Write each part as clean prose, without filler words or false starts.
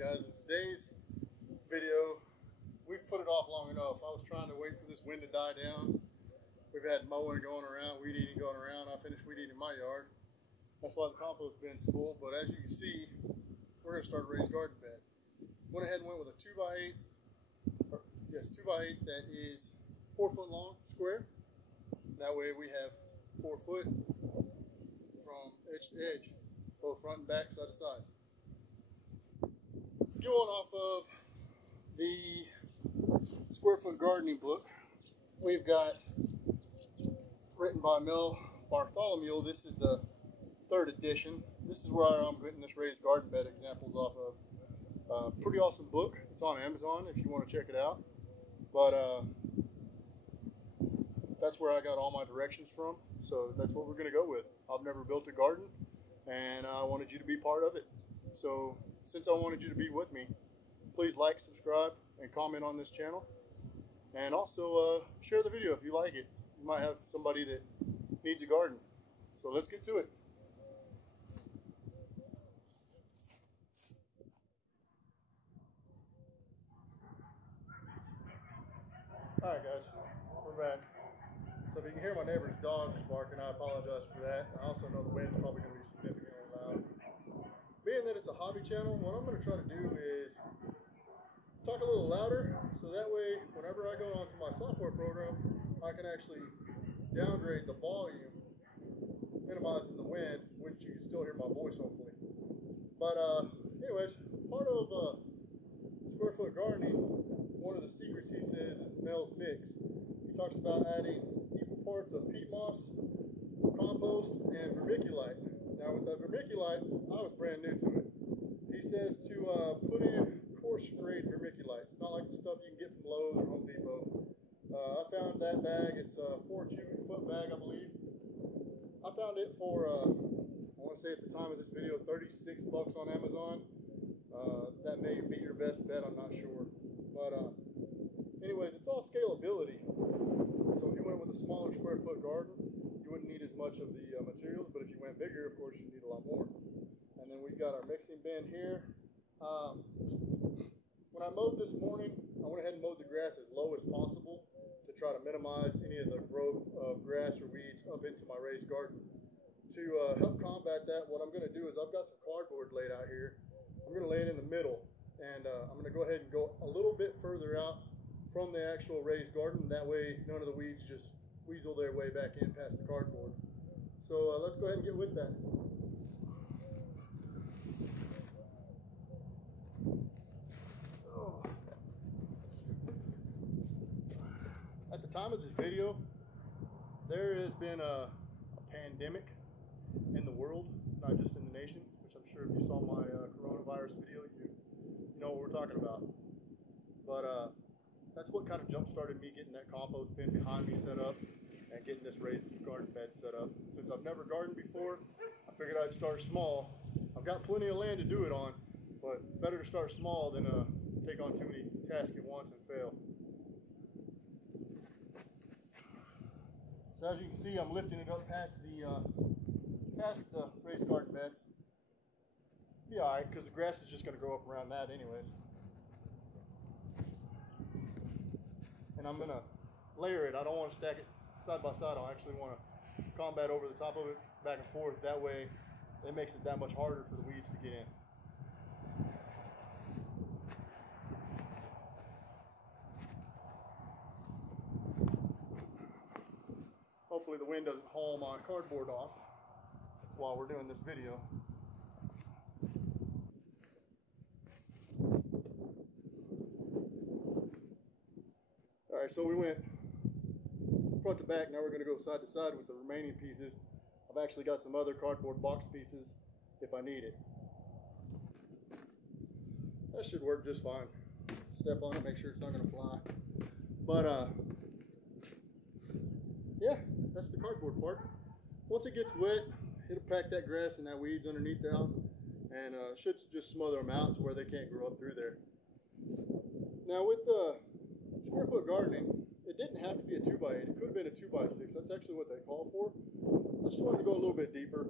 Guys, in today's video, we've put it off long enough. I was trying to wait for this wind to die down. We've had mowing going around, weed eating going around. I finished weed eating in my yard. That's why the compost bin's full. But as you can see, we're going to start a raised garden bed. Went ahead and went with a 2x8, 2x8 that is 4 foot long, square. That way we have 4 foot from edge to edge, both front and back, side to side. Going off of the square foot gardening book, we've got, written by Mel Bartholomew, this is the 3rd edition. This is where I'm getting this raised garden bed examples off of. Pretty awesome book. It's on Amazon if you want to check it out. But that's where I got all my directions from. So that's what we're going to go with. I've never built a garden, and I wanted you to be part of it. So since I wanted you to be with me, please like, subscribe, and comment on this channel. And also share the video if you like it. You might have somebody that needs a garden. So let's get to it. Alright guys, we're back. So if you can hear my neighbor's dog is barking, I apologize for that. I also know the wind's probably going to be significantly loud. Being that it's a hobby channel, what I'm going to try to do is talk a little louder, so that way whenever I go onto my software program, I can actually downgrade the volume, minimizing the wind, which you can still hear my voice hopefully. But anyways, part of square foot gardening, one of the secrets he says is Mel's mix. He talks about adding equal parts of peat moss, compost, and vermiculite. Now with that vermiculite, I was brand new to it. He says to put in coarse grade vermiculite. It's not like the stuff you can get from Lowe's or Home Depot. I found that bag. It's a 4 cubic foot bag, I believe. I found it for, I want to say at the time of this video, 36 bucks on Amazon. That may be your best bet, I'm not sure. But anyways, it's all scalability. So if you went with a smaller square foot garden, you wouldn't need as much of the materials, but if you went bigger, of course, you need a lot more. And then we've got our mixing bin here. When I mowed this morning, I went ahead and mowed the grass as low as possible to try to minimize any of the growth of grass or weeds up into my raised garden. To help combat that, what I'm going to do is I've got some cardboard laid out here. I'm going to lay it in the middle, and I'm going to go ahead and go a little bit further out from the actual raised garden. That way none of the weeds just weasel their way back in past the cardboard. So let's go ahead and get with that. Oh. At the time of this video, there has been a pandemic in the world, not just in the nation, which I'm sure if you saw my coronavirus video, you know what we're talking about. But that's what kind of jump-started me getting that compost bin behind me set up and getting this raised garden bed set up. Since I've never gardened before, I figured I'd start small. I've got plenty of land to do it on, but better to start small than take on too many tasks at once and fail. So as you can see, I'm lifting it up past the raised garden bed. Be alright, because the grass is just going to grow up around that anyways. And I'm going to layer it. I don't want to stack it side by side. I actually want to combat over the top of it, back and forth. That way it makes it that much harder for the weeds to get in. Hopefully the wind doesn't haul my cardboard off while we're doing this video. Alright, so we went front to back. Now we're going to go side to side with the remaining pieces. I've actually got some other cardboard box pieces if I need it. That should work just fine. Step on it, make sure it's not going to fly. But yeah, that's the cardboard part. Once it gets wet, it'll pack that grass and that weeds underneath out, and should just smother them out to where they can't grow up through there. Now with the square foot gardening, it didn't have to be a 2x8. It could have been a 2x6. That's actually what they call for. I just wanted to go a little bit deeper.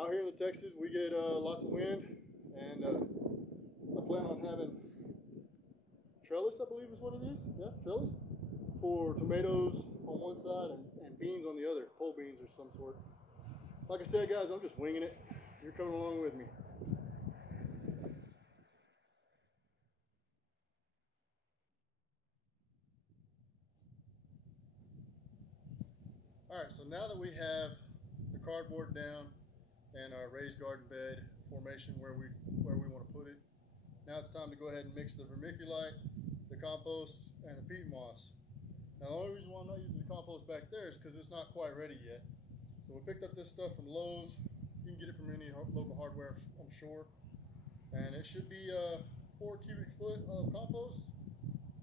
Out here in the Texas, we get lots of wind, and I've plan on having trellis, I believe is what it is. Yeah, trellis for tomatoes on one side and beans on the other, pole beans or some sort. Like I said, guys, I'm just winging it. You're coming along with me. All right, so now that we have the cardboard down and our raised garden bed formation where we want to put it, now it's time to go ahead and mix the vermiculite, the compost, and the peat moss. Now the only reason why I'm not using the compost back there is because it's not quite ready yet. So we picked up this stuff from Lowe's. You can get it from any local hardware, I'm sure. And it should be 4 cubic foot of compost,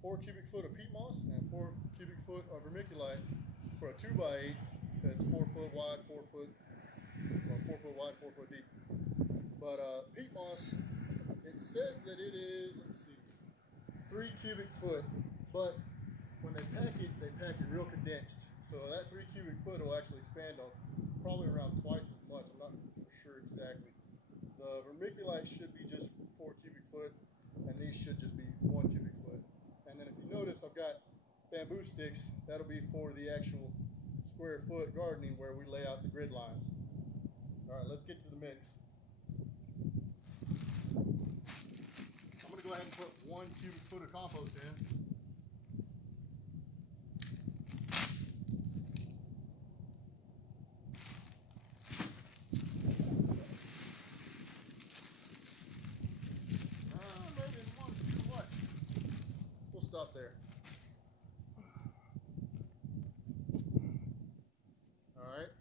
4 cubic foot of peat moss, and 4 cubic foot of vermiculite for a 2x8 that's 4 foot wide, 4 foot, well, 4 foot wide, 4 foot deep. But peat moss, it says that it is, let's see, 3 cubic foot, but when they pack it real condensed. So that 3 cubic foot will actually expand on probably around twice as much. I'm not for sure exactly. The vermiculite should be just 4 cubic foot, and these should just be 1 cubic foot. And then if you notice, I've got bamboo sticks. That'll be for the actual square foot gardening where we lay out the grid lines. All right, let's get to the mix. I'm gonna go ahead and put 1 cubic foot of compost in. Stop there. Alright,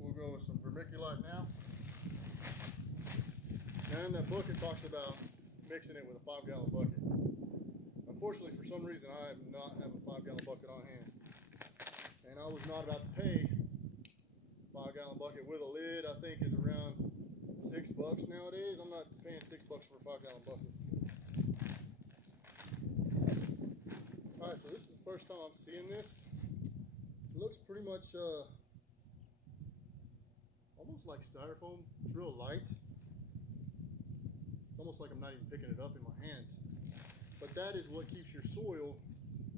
we'll go with some vermiculite now. And that book, it talks about mixing it with a 5-gallon bucket. Unfortunately, for some reason, I do not have a 5-gallon bucket on hand. And I was not about to pay a 5-gallon bucket with a lid. I think is around $6 nowadays. I'm not paying $6 for a 5-gallon bucket. Alright, so this is the first time I'm seeing this. It looks pretty much almost like styrofoam. It's real light. It's almost like I'm not even picking it up in my hands. But that is what keeps your soil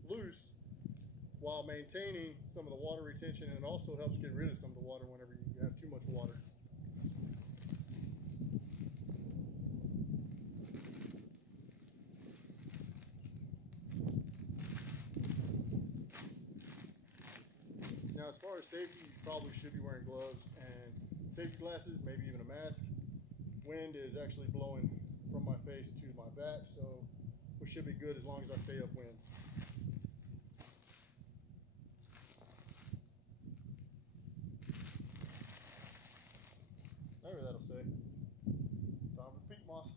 loose while maintaining some of the water retention, and it also helps get rid of some of the water whenever you have too much water. Now, as far as safety, you probably should be wearing gloves and safety glasses, maybe even a mask. Wind is actually blowing from my face to my back, so we should be good as long as I stay upwind. Maybe that'll say. Time for peat moss.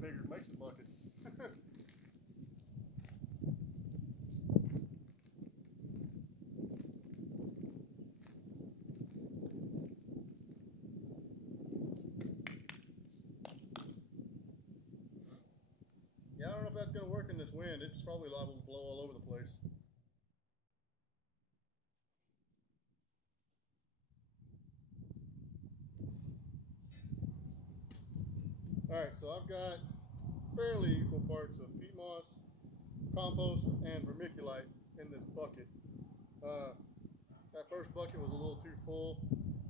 Bigger makes the bucket. Yeah, I don't know if that's going to work in this wind. It's probably liable to blow all over the place. Alright, so I've got fairly equal parts of peat moss, compost, and vermiculite in this bucket. That first bucket was a little too full.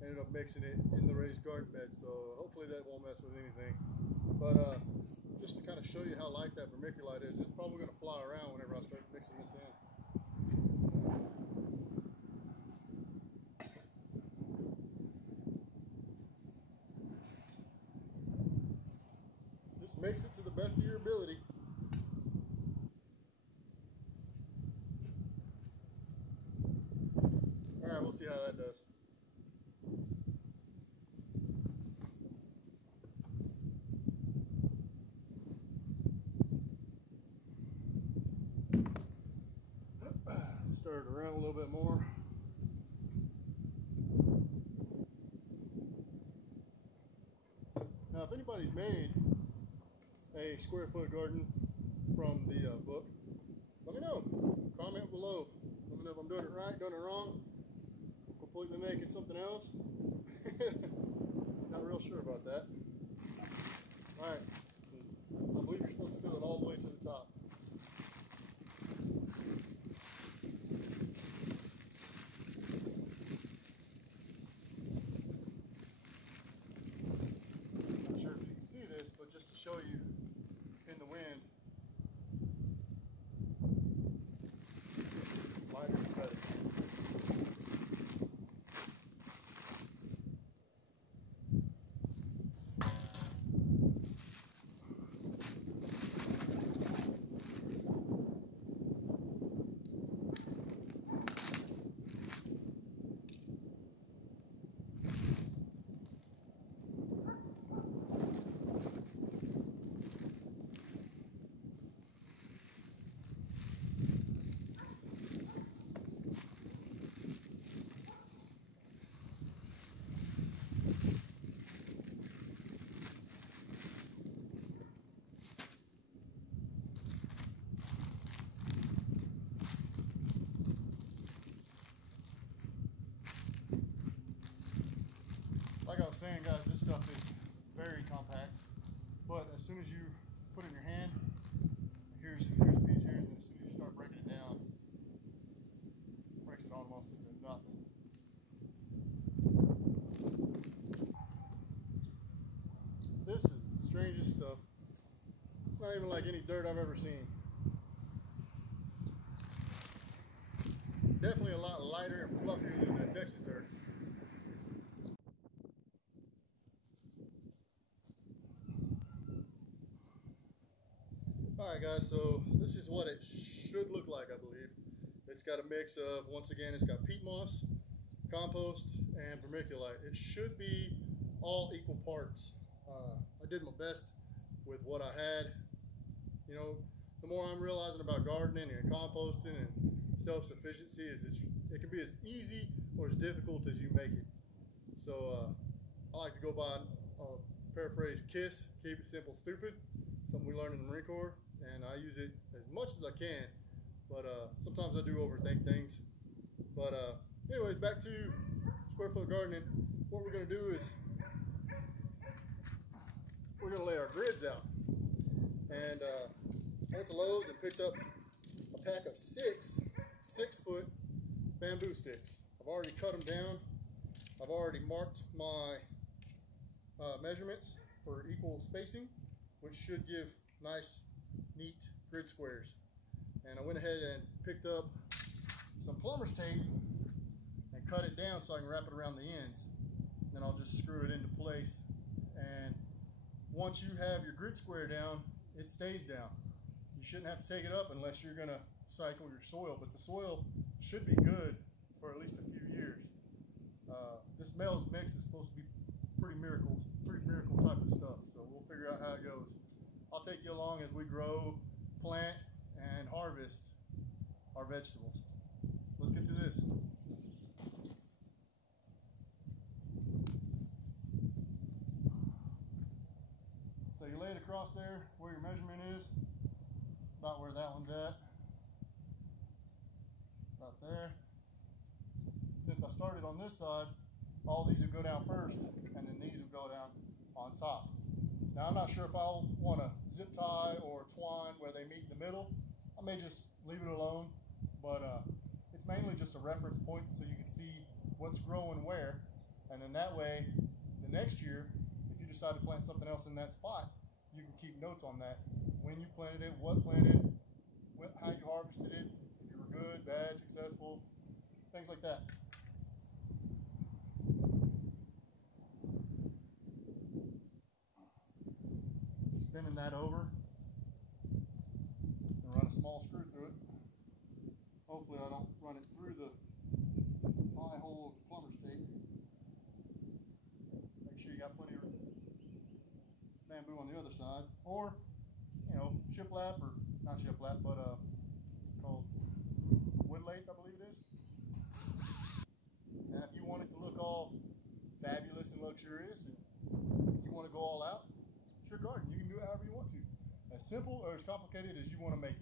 Ended up mixing it in the raised garden bed, so hopefully that won't mess with anything. But just to kind of show you how light that vermiculite is, it's probably going to fly around whenever I start mixing this in. Mix it to the best of your ability. All right, we'll see how that does. Stir it around a little bit more. Now, if anybody's made a square foot garden from the book, let me know. Comment below. Let me know if I'm doing it right, doing it wrong, completely making something else. Not real sure about that. All right, I believe you're supposed to fill it all the way to the top. Not sure if you can see this, but just to show you in the wind, lighter is better. Like I was saying, guys, this stuff is very compact, but as soon as you put it in your hand, here's a piece here, and then as soon as you start breaking it down, it breaks it almost into nothing. This is the strangest stuff. It's not even like any dirt I've ever seen. Definitely a lot lighter and fluffier than that Texas dirt. Alright guys, so this is what it should look like, I believe. It's got a mix of, once again, it's got peat moss, compost, and vermiculite. It should be all equal parts. I did my best with what I had. You know, the more I'm realizing about gardening and composting and self-sufficiency, it can be as easy or as difficult as you make it. So I like to go by paraphrase KISS, keep it simple, stupid. Something we learned in the Marine Corps, and I use it as much as I can, but sometimes I do overthink things. But anyways, back to square foot gardening. What we're going to do is we're going to lay our grids out. And I went to Lowe's and picked up a pack of six 6-foot bamboo sticks. I've already cut them down. I've already marked my measurements for equal spacing, which should give nice, neat grid squares. And I went ahead and picked up some plumber's tape and cut it down so I can wrap it around the ends. Then I'll just screw it into place. And once you have your grid square down, it stays down. You shouldn't have to take it up unless you're gonna cycle your soil, but the soil should be good for at least a few years. This Mel's mix is supposed to be pretty miracle type of stuff, so we'll figure out how it goes. I'll take you along as we grow, plant, and harvest our vegetables. Let's get to this. So you lay it across there where your measurement is, about where that one's at, about there. Since I started on this side, all these will go down first, and then these will go down on top. Now I'm not sure if I'll want to zip tie or twine where they meet in the middle. I may just leave it alone, but it's mainly just a reference point so you can see what's growing where, and then that way, the next year, if you decide to plant something else in that spot, you can keep notes on that. When you planted it, what planted, how you harvested it, if you were good, bad, successful, things like that. Spinning that over and run a small screw through it. Hopefully I don't run it through the eye hole of the plumber's tape. Make sure you got plenty of bamboo on the other side, or shiplap, or not shiplap, but it's called foot length, I believe it is. Now, if you want it to look all fabulous and luxurious and you want to go all out, it's your garden. You can do it however you want to. As simple or as complicated as you want to make it.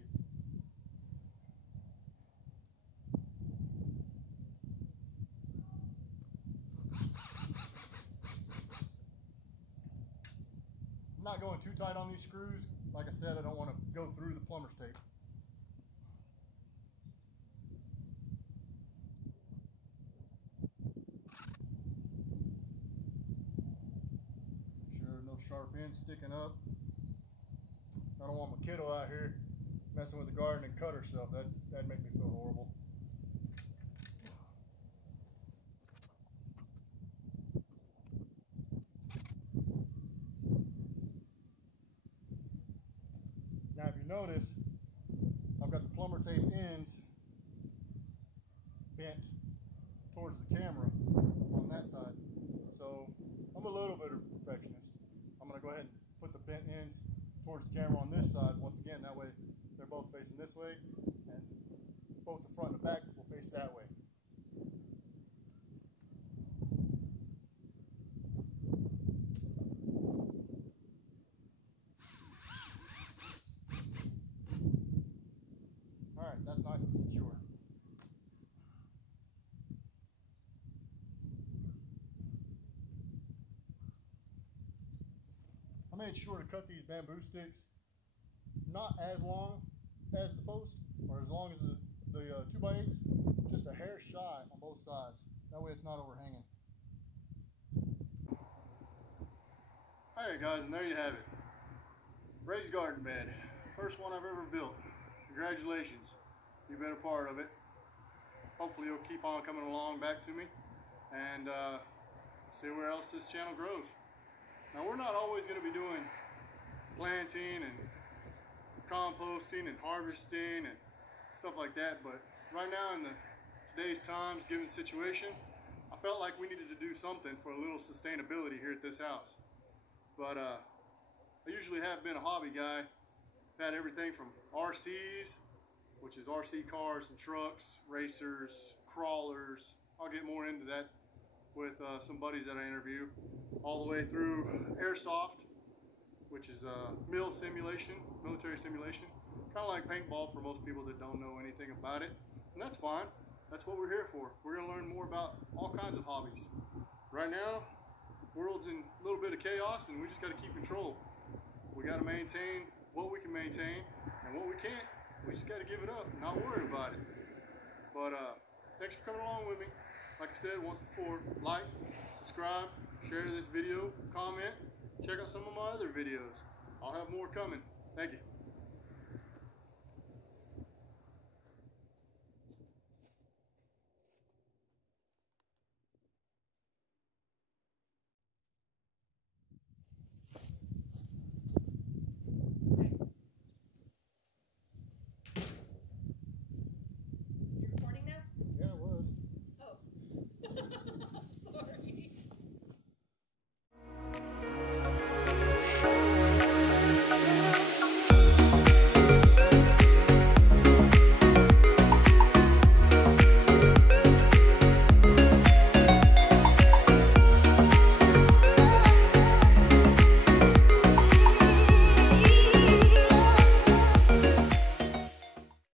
I'm not going too tight on these screws. Like I said, I don't want to go through the plumber's tape. Make sure no sharp ends sticking up. I don't want my kiddo out here messing with the garden and cut herself. That'd make me feel horrible. Now, if you notice, I've got the plumber tape ends bent towards the camera on that side. So I'm a little bit of a perfectionist. I'm going to go ahead and put the bent ends towards the camera on this side once again. That way they're both facing this way, and both the front and the back will face that way. All right, that's nice and secure. I made sure to cut these bamboo sticks not as long as the post, or as long as the 2x8s, just a hair shy on both sides. That way it's not overhanging. Alright guys, and there you have it. Raised garden bed. First one I've ever built. Congratulations. You've been a part of it. Hopefully you'll keep on coming along back to me and see where else this channel grows. Now, we're not always going to be doing planting and composting and harvesting and stuff like that, but right now in today's times, given the situation, I felt like we needed to do something for a little sustainability here at this house. But I usually have been a hobby guy. Had everything from RCs, which is RC cars and trucks, racers, crawlers. I'll get more into that with some buddies that I interview, all the way through airsoft, which is military simulation, kind of like paintball for most people that don't know anything about it, and that's fine. That's what we're here for. We're going to learn more about all kinds of hobbies. Right now, the world's in a little bit of chaos, and we just got to keep control. We got to maintain what we can maintain, and what we can't, we just got to give it up and not worry about it. But thanks for coming along with me. Like I said once before, like, subscribe, share this video, comment, check out some of my other videos. I'll have more coming. Thank you.